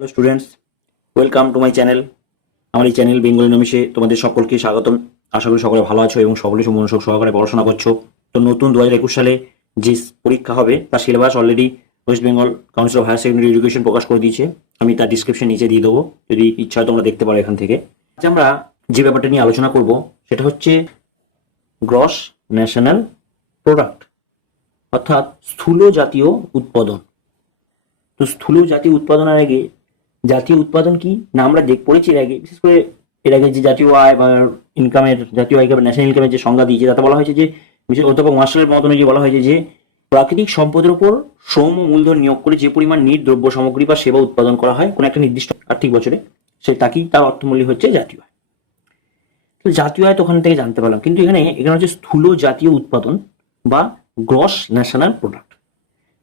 Hello students, welcome to my channel. আমার এই channel Bengali নমিশে তোমাদের সকলকে স্বাগতম। আশা করি সকলে ভালো আছো এবং সকলে মনোযোগ সহকারে পড়াশোনা করছো। তো নতুন 2021 সালে যে পরীক্ষা হবে তার syllabus already West Bengal Council of Higher Secondary Education প্রকাশ করে দিয়েছে। আমি তার ডিসক্রিপশন নিচে দিয়ে দেবো, যদি ইচ্ছা হয় তোমরা দেখতে পারো এখান থেকে। আজ আমরা যে ব্যাপারটা নিয়ে আলোচনা করব সেটা হচ্ছে গ্রস ন্যাশনাল প্রোডাক্ট, অর্থাৎ স্থূল জাতীয় উৎপাদন। তো স্থূল জাতীয় উৎপাদনের আগে জাতীয় উৎপাদন কি না আমরা পড়েছি এর আগে, বিশেষ করে এর আগে যে জাতীয় আয় বা ইনকামের, জাতীয় আয় বা ন্যাশনাল ইনকামের যে সংজ্ঞা দিয়েছে তাতে বলা হয়েছে যে, বিশেষ অধ্যাপক মার্শালের মত অনুযায়ী বলা হয়েছে যে প্রাকৃতিক সম্পদের উপর শ্রম ও মূলধন নিয়োগ করে যে পরিমাণ দ্রব্য সামগ্রী বা সেবা উৎপাদন করা হয় কোনো একটা নির্দিষ্ট আর্থিক বছরে, তাকেই তার অর্থমূল্য হচ্ছে জাতীয় আয়। তো জাতীয় আয় তো ওখান থেকে জানতে পারলাম, কিন্তু এখানে হচ্ছে স্থূল জাতীয় উৎপাদন বা গ্রস ন্যাশনাল প্রোডাক্ট।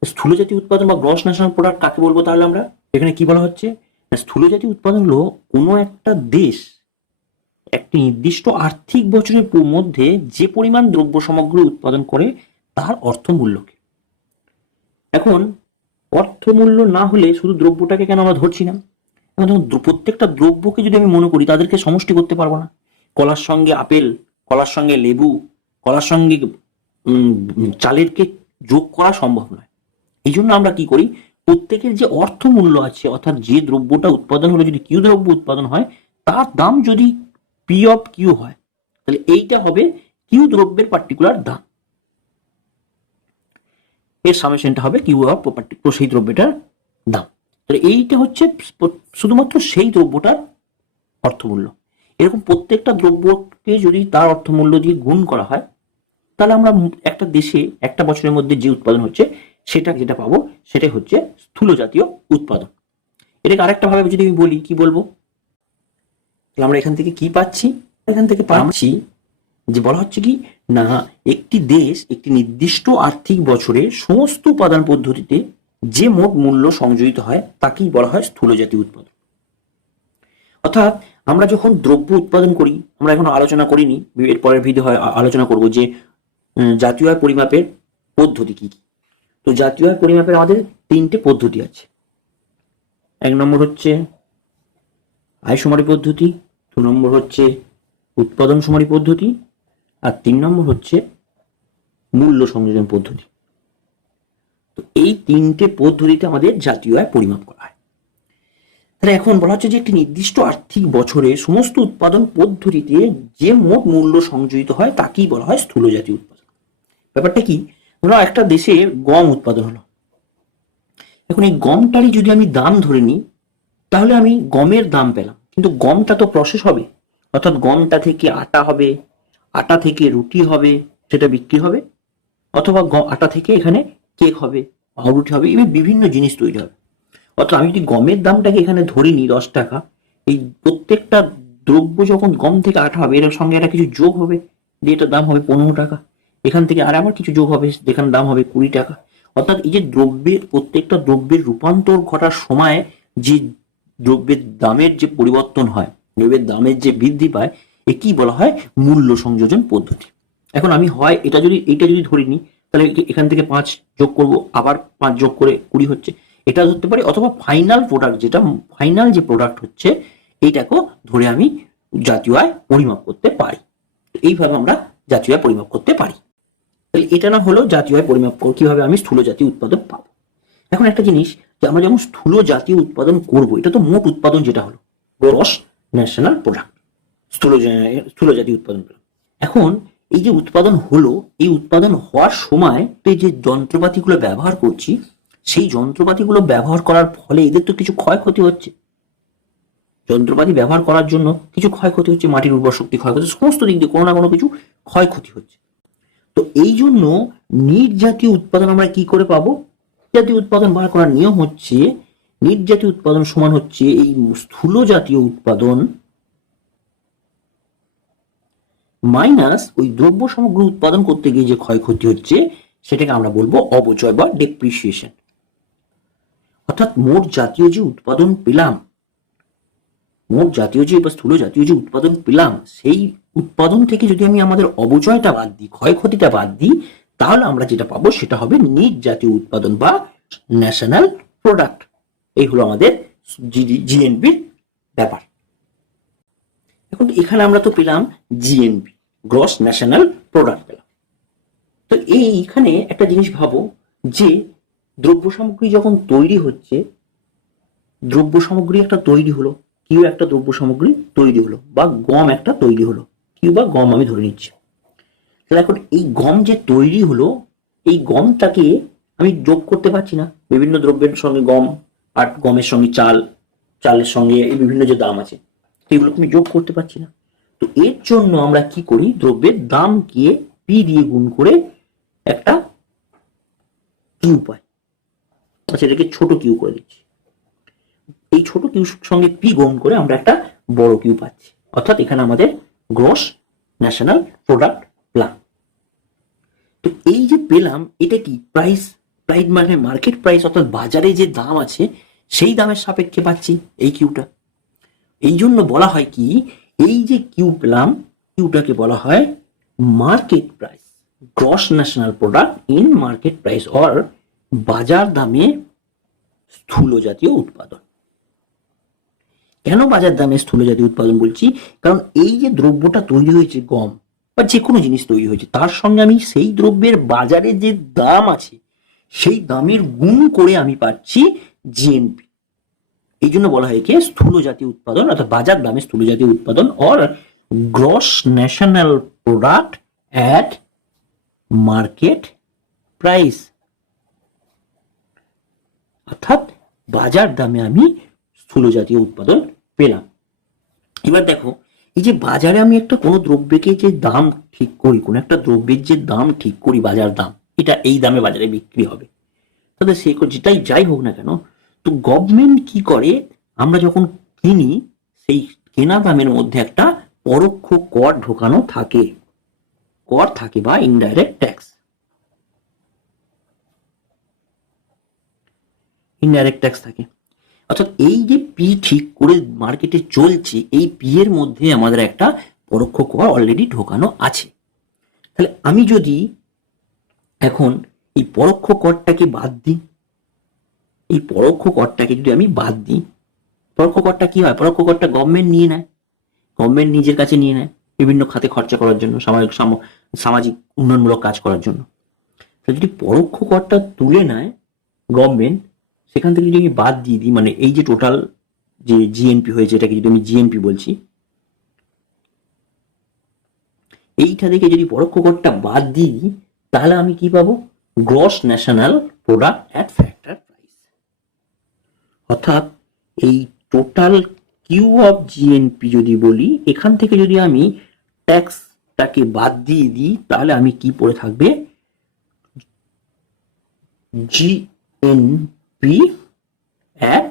স্থূল জাতীয় উৎপাদন বা গ্রস ন্যাশনাল প্রোডাক্ট কাকে বলবো তাহলে আমরা? এখানে কি বলা হচ্ছে, স্থূল জাতীয় উৎপাদন হলো কোনো একটা দেশ একটি নির্দিষ্ট আর্থিক বছরের মধ্যে যে পরিমাণ দ্রব্য সামগ্রী উৎপাদন করে তার অর্থমূল্যকে। এখন অর্থমূল্য না হলে শুধু দ্রব্যটাকে কেন আমরা ধরছি না? প্রত্যেকটা দ্রব্যকে যদি আমি মনে করি তাদেরকে সমষ্টি করতে পারবো না। কলার সঙ্গে আপেল, কলার সঙ্গে লেবু, কলার সঙ্গে চালেরকে যোগ করা সম্ভব নয়। এই জন্য আমরা কি করি, প্রত্যেকের যে অর্থমূল্য আছে, অর্থাৎ যে দ্রব্যটা উৎপাদন হলে যদি কিউ দ্রব্য উৎপাদন হয় তার দাম যদি পি অফ কিউ হয়, তাহলে এইটা হবে কিউ দ্রব্যের পার্টিকুলার দাম, এর সামেশনটা হবে কিউ অফ সেই দ্রব্যটার দাম। তাহলে এইটা হচ্ছে শুধুমাত্র সেই দ্রব্যটার অর্থমূল্য। এরকম প্রত্যেকটা দ্রব্যকে যদি তার অর্থমূল্য দিয়ে গুণ করা হয় তাহলে আমরা একটা দেশে একটা বছরের মধ্যে যে উৎপাদন হচ্ছে সেটা যেটা পাবো সেটাই হচ্ছে স্থূল জাতীয় উৎপাদন। এটাকে আরেকটা ভাবে যদি আমি বলি, কি বলবো, আমরা এখান থেকে কি পাচ্ছি? এখান থেকে পাচ্ছি যে বলা হচ্ছে কি না, একটি দেশ একটি নির্দিষ্ট আর্থিক বছরে সমস্ত উপাদান পদ্ধতিতে যে মোট মূল্য সংযোজিত হয় তাকেই বলা হয় স্থূল জাতীয় উৎপাদন। অর্থাৎ আমরা যখন দ্রব্য উৎপাদন করি, আমরা এখন আলোচনা করিনি, এর পরের ভিডিও হয় আলোচনা করব যে জাতীয় আয় পরিমাপের পদ্ধতি কি কি। তো জাতীয় আয় পরিমাপের আমাদের তিনটে পদ্ধতি আছে। এক নম্বর হচ্ছে আয় শুমারি পদ্ধতি, দু নম্বর হচ্ছে উৎপাদন শুমারি পদ্ধতি, আর 3 নম্বর হচ্ছে মূল্য সংযোজন পদ্ধতি। তো এই তিনটে পদ্ধতিতে আমাদের জাতীয় আয় পরিমাপ করা হয়। তাহলে এখন বলা হচ্ছে যে একটি নির্দিষ্ট আর্থিক বছরে সমস্ত উৎপাদন পদ্ধতিতে যে মোট মূল্য সংযোজিত হয় তাকেই বলা হয় স্থূল জাতীয় উৎপাদন। ব্যাপারটা কি, ধরো একটা দেশে গম উৎপাদন হলো, এখন এই গমটারই যদি আমি দাম ধরে নিই তাহলে আমি গমের দাম পেলাম, কিন্তু গমটা তো প্রসেস হবে, অর্থাৎ গমটা থেকে আটা হবে, আটা থেকে রুটি হবে, সেটা বিক্রি হবে, অথবা আটা থেকে এখানে কেক হবে, পাউরুটি হবে, এবং বিভিন্ন জিনিস তৈরি হবে। অর্থাৎ আমি যদি গমের দামটাকে এখানে ধরে নিই 10 টাকা, এই প্রত্যেকটা দ্রব্য যখন গম থেকে আটা হবে এর সঙ্গে একটা কিছু যোগ হবে, যে এটার দাম হবে 15 টাকা, এখান থেকে আর আবার কিছু যোগ হবে যেখানে দাম হবে 20 টাকা। অর্থাৎ এই যে দ্রব্যের প্রত্যেকটা দ্রব্যের রূপান্তর ঘটার সময় যে দ্রব্যের দামের যে পরিবর্তন হয়, দ্রব্যের দামের যে বৃদ্ধি পায়, একেই বলা হয় মূল্য সংযোজন পদ্ধতি। এখন আমি হয় এইটা যদি ধরে নিই তাহলে এখান থেকে 5 যোগ করব, আবার 5 যোগ করে 20 হচ্ছে, এটা ধরতে পারি, অথবা ফাইনাল প্রোডাক্ট যেটা ফাইনাল যে প্রোডাক্ট হচ্ছে এইটাকেও ধরে আমি জাতীয় আয় পরিমাপ করতে পারি। এইভাবে আমরা জাতীয় আয় পরিমাপ করতে পারি। তাহলে এটা না হলো জাতীয় আয় পরিমাপ কিভাবে আমি স্থূল জাতীয় উৎপাদন পাবো। এখন একটা জিনিস, যে আমরা যখন স্থূল জাতীয় উৎপাদন করব, এটা তো মোট উৎপাদন যেটা হলো গ্রস ন্যাশনাল প্রোডাক্ট, স্থূল জাতীয় উৎপাদন পেলাম। এখন এই যে উৎপাদন হলো, এই উৎপাদন হওয়ার সময় যে যন্ত্রপাতিগুলো ব্যবহার করছি, সেই যন্ত্রপাতিগুলো ব্যবহার করার ফলে এদের তো কিছু ক্ষয়ক্ষতি হচ্ছে। যন্ত্রপাতি ব্যবহার করার জন্য কিছু ক্ষয়ক্ষতি হচ্ছে, মাটির উর্বর শক্তি ক্ষয়ক্ষতি, সমস্ত দিক দিয়ে কোনো না কোনো কিছু ক্ষয়ক্ষতি হচ্ছে। তো এই জন্য নিট জাতীয় উৎপাদন আমরা কি করে পাবো? জাতীয় উৎপাদন বার করার নিয়ম হচ্ছে, নিট জাতীয় উৎপাদন সমান হচ্ছে এই স্থূল জাতীয় উৎপাদন মাইনাস ওই দ্রব্য সামগ্রী উৎপাদন করতে গিয়ে যে ক্ষয়ক্ষতি হচ্ছে সেটাকে আমরা বলবো অপচয় বা ডেপ্রিসিয়েশন। অর্থাৎ মোট জাতীয় যে উৎপাদন পেলাম, মোট জাতীয় যে বা স্থূল জাতীয় যে উৎপাদন পেলাম, সেই উৎপাদন থেকে যদি আমি আমাদের অপচয়টা বাদ দিই, ক্ষয়ক্ষতিটা বাদ দিই, তাহলে আমরা যেটা পাবো সেটা হবে নিট জাতীয় উৎপাদন বা ন্যাশনাল প্রোডাক্ট। এই হলো আমাদের জিএনপির ব্যাপার। এখন এখানে আমরা তো পেলাম জিএনপি, গ্রস ন্যাশনাল প্রোডাক্ট পেলাম। তো এইখানে একটা জিনিস ভাবো যে দ্রব্য সামগ্রী যখন তৈরি হচ্ছে, দ্রব্য সামগ্রী একটা তৈরি হলো, কিউ একটা দ্রব্য সামগ্রী তৈরি হলো, বা গম একটা তৈরি হলো, কিউ বা গম আমি ধরে নিচ্ছি। তাহলে এখন এই গম যে তৈরি হলো, এই গমটাকে আমি যোগ করতে পারছি না বিভিন্ন দ্রব্যের সঙ্গে। গম আর গমের সঙ্গে চাল, চালের সঙ্গে এই বিভিন্ন যে দাম আছে সেগুলো আমি যোগ করতে পারছি না। তো এর জন্য আমরা কি করি, দ্রব্যের দামকে পি দিয়ে গুণ করে একটা কিউ পাই। আচ্ছা, এটাকে ছোট কিউ করে দিচ্ছি। এই ছোট কিউ সঙ্গে পি গুণ করে আমরা একটা বড় কিউ পাচ্ছি, অর্থাৎ এখানে আমাদের গ্রস ন্যাশনাল প্রোডাক্ট পেলাম। তো এই যে পেলাম, এটা কি প্রাইস, প্রাইস মানে মার্কেট প্রাইস, অর্থাৎ বাজারে যে দাম আছে সেই দামের সাপেক্ষে পাচ্ছি এই কিউটা। এই জন্য বলা হয় কি, এই যে কিউ পেলাম, কিউটাকে বলা হয় market price, gross national product in market price, or বাজার দামে স্থূল জাতীয় উৎপাদন। কেন বাজার দামে স্থূল জাতীয় উৎপাদন বলছি, কারণ এই যে দ্রব্যটা তৈরি হয়েছে, গম বা যে কোনো জিনিস তৈরি হয়েছে, তার সঙ্গে আমি সেই দ্রব্যের বাজারে যে দাম আছে সেই দামের গুণ করে আমি পাচ্ছি জিএনপি। এই জন্য বলা হয় কি স্থূল জাতীয় উৎপাদন, অর্থাৎ বাজার দামে স্থূল জাতীয় উৎপাদন, or gross national product at market price, অর্থাৎ বাজার দামে আমি স্থূল জাতীয় উৎপাদন পেলাম। এবার দেখো, এই যে বাজারে আমি একটা কোনো দ্রব্যকে যে দাম ঠিক করি, কোনো একটা দ্রব্যের যে দাম ঠিক করি, বাজার দাম, এটা এই দামে বাজারে বিক্রি হবে, তাহলে সে যেটাই যাই হোক না কেন, তো গভর্নমেন্ট কি করে, আমরা যখন কিনি সেই কেনা দামের মধ্যে একটা পরোক্ষ কর ঢোকানো থাকে, কর থাকে বা ইনডাইরেক্ট ট্যাক্স। ইনডাইরেক্ট ট্যাক্স থাকে, অর্থাৎ এই যে পি ঠিক করে মার্কেটে চলছে, এই পি এর মধ্যে আমাদের একটা পরোক্ষ কর অলরেডি ঢোকানো আছে। তাহলে আমি যদি এখন এই পরোক্ষ করটাকে বাদ দিই, এই পরোক্ষ করটাকে যদি আমি বাদ দিই, পরোক্ষ করটা কি হয়, পরোক্ষ করটা গভর্নমেন্ট নিয়ে নেয়, গভর্নমেন্ট নিজের কাছে নিয়ে নেয় বিভিন্ন খাতে খরচা করার জন্য, সামাজিক উন্নয়নমূলক কাজ করার জন্য। তো যদি পরোক্ষ করটা তুলে নেয় গভর্নমেন্ট, সেখান থেকে যদি আমি বাদ দিয়ে দিই, মানে এই যে টোটাল যে জিএনপি হয়েছে, এটাকে যদি আমি জিএনপি বলছি, এইটা থেকে যদি পরোক্ষ করটা বাদ দিই, তাহলে আমি কি পাবো, gross national product at factor price. অর্থাৎ এই টোটাল কিউ অফ জিএনপি যদি বলি, এখান থেকে যদি আমি ট্যাক্সটাকে বাদ দিয়ে দিই, তাহলে আমি কি পড়ে থাকবে, জিএনপি অ্যাট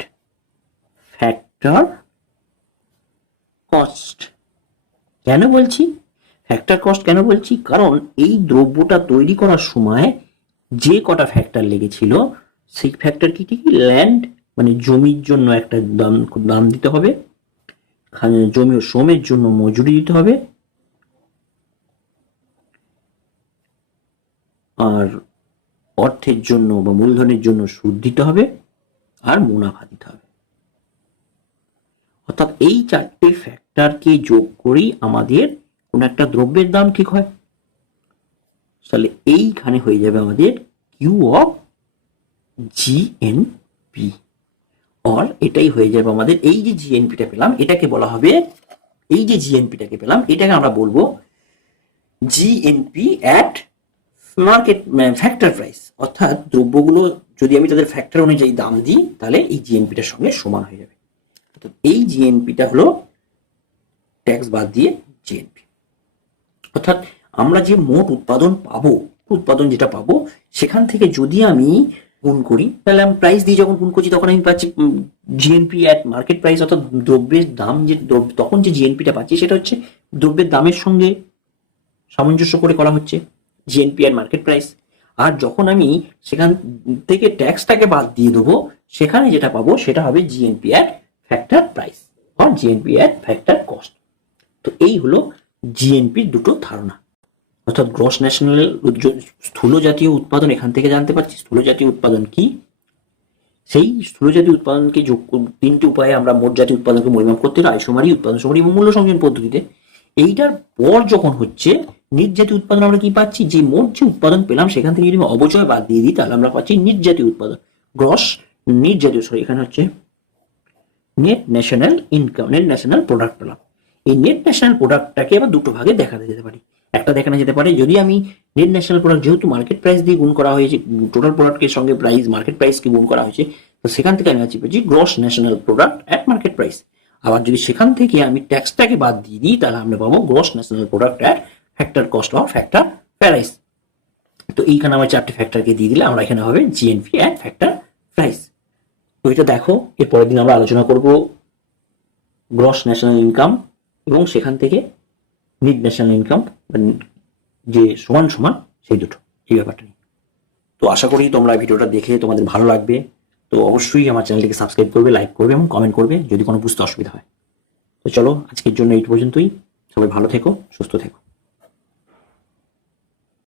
ফ্যাক্টর কস্ট। কেন বলছি ফ্যাক্টর কস্ট, কেন বলছি, কারণ এই দ্রব্যটা তৈরি করার সময় যে কটা ফ্যাক্টর লেগেছিল, সেই ফ্যাক্টর কি কি, ল্যান্ড মানে জমির জন্য একটা দাম দিতে হবে, জমি ও শ্রমের জন্য মজুরি দিতে হবে, আর অর্থের জন্য বা মূলধনের জন্য সুদ দিতে হবে, আর মুনাফা দিতে হবে। অর্থাৎ এই চারটে ফ্যাক্টরকে যোগ করেই আমাদের কোন একটা দ্রব্যের দাম ঠিক হয়। তাহলে এইখানে হয়ে যাবে আমাদের কিউ অফ জিএনপি, আর এটাই হয়ে যাবে আমাদের এই যে জিএনপিটা পেলাম, এটাকে বলা হবে, এই যে জিএনপিটাকে পেলাম এটাকে আমরা বলবো GNP at market factor price. অর্থাৎ দ্রব্যগুলো যদি আমি তাদের ফ্যাক্টর অনুযায়ী দাম দিই, তাহলে এই জিএনপিটার সঙ্গে সমান হয়ে যাবে। অর্থাৎ এই জিএনপিটা হলো ট্যাক্স বাদ দিয়ে জিএনপি। অর্থাৎ আমরা যে মোট উৎপাদন পাবো, উৎপাদন যেটা পাবো, সেখান থেকে যদি আমি গুণ করি, তাহলে আমি প্রাইস দিয়ে যখন গুণ করছি, তখন আমি পাচ্ছি জিএনপি অ্যাট মার্কেট প্রাইস। অর্থাৎ দ্রব্যের দাম যে তখন যে জিএনপিটা পাচ্ছি, সেটা হচ্ছে দ্রব্যের দামের সঙ্গে সামঞ্জস্য করে করা হচ্ছে জিএনপি অ্যাট মার্কেট প্রাইস। আর যখন আমি সেখান থেকে ট্যাক্সটাকে বাদ দিয়ে দেবো, সেখানে যেটা পাবো সেটা হবে জিএনপি অ্যাট ফ্যাক্টর প্রাইস আর জিএনপি অ্যাট ফ্যাক্টর কস্ট। তো এই হলো জিএনপির দুটো ধারণা। অর্থাৎ গ্রস ন্যাশনাল স্থূল জাতীয় উৎপাদন এখান থেকে জানতে পারছি, স্থূল জাতীয় উৎপাদন কি, সেই স্থূল জাতীয় উৎপাদনকে তিনটি উপায়ে আমরা মোট জাতীয় উৎপাদনকে পরিমাপ করতে হয়, আয়সমারি, উৎপাদন সমারি এবং মূল্য সংযোজন পদ্ধতিতে। এইটার পর যখন হচ্ছে নিট জাতীয় উৎপাদন, আমরা কি পাচ্ছি, যে মোট যে উৎপাদন পেলাম সেখান থেকে যদি অবচয় বাদ দিয়ে দিই তাহলে আমরা পাচ্ছি নিট জাতীয় উৎপাদন, গ্রস নিট জাতীয়, এখানে হচ্ছে net national income, net national product পেলাম। এই নেট ন্যাশনাল প্রোডাক্টটাকে আবার দুটো ভাগে দেখা যেতে পারে। একটা দেখানো যেতে পারে, যদি আমি নেট ন্যাশনাল প্রোডাক্ট যেহেতু মার্কেট প্রাইস দিয়ে গুণ করা হয়েছে, টোটাল প্রোডাক্টের সঙ্গে প্রাইস মার্কেট প্রাইসকে গুণ করা হয়েছে, তো সেখান থেকে আমি আছি পেয়েছি gross national product at market price. আবার যদি সেখান থেকে আমি ট্যাক্সটাকে বাদ দিয়ে দিই তাহলে আমরা পাবো gross national product at factor cost of factor price. তো এইখানে আমার চারটে ফ্যাক্টরকে দিয়ে দিলে আমরা এখানে হবে জিএনপি অ্যাট ফ্যাক্টর প্রাইস। তো এটা দেখো, এর পরের দিন আমরা আলোচনা করব গ্রস ন্যাশনাল ইনকাম এবং সেখান থেকে নিট ন্যাশনাল ইনকাম, যে সমান সমান সেই দুটো, এই ব্যাপারটা নিয়ে। তো আশা করি তোমরা ভিডিওটা দেখে তোমাদের ভালো লাগবে। তো অবশ্যই আমার চ্যানেলটিকে সাবস্ক্রাইব করবে, লাইক করবে এবং কমেন্ট করবে যদি কোনো বুঝতে অসুবিধা হয়। তো চলো আজকের জন্য এই পর্যন্তই। সবাই ভালো থেকো, সুস্থ থেকো।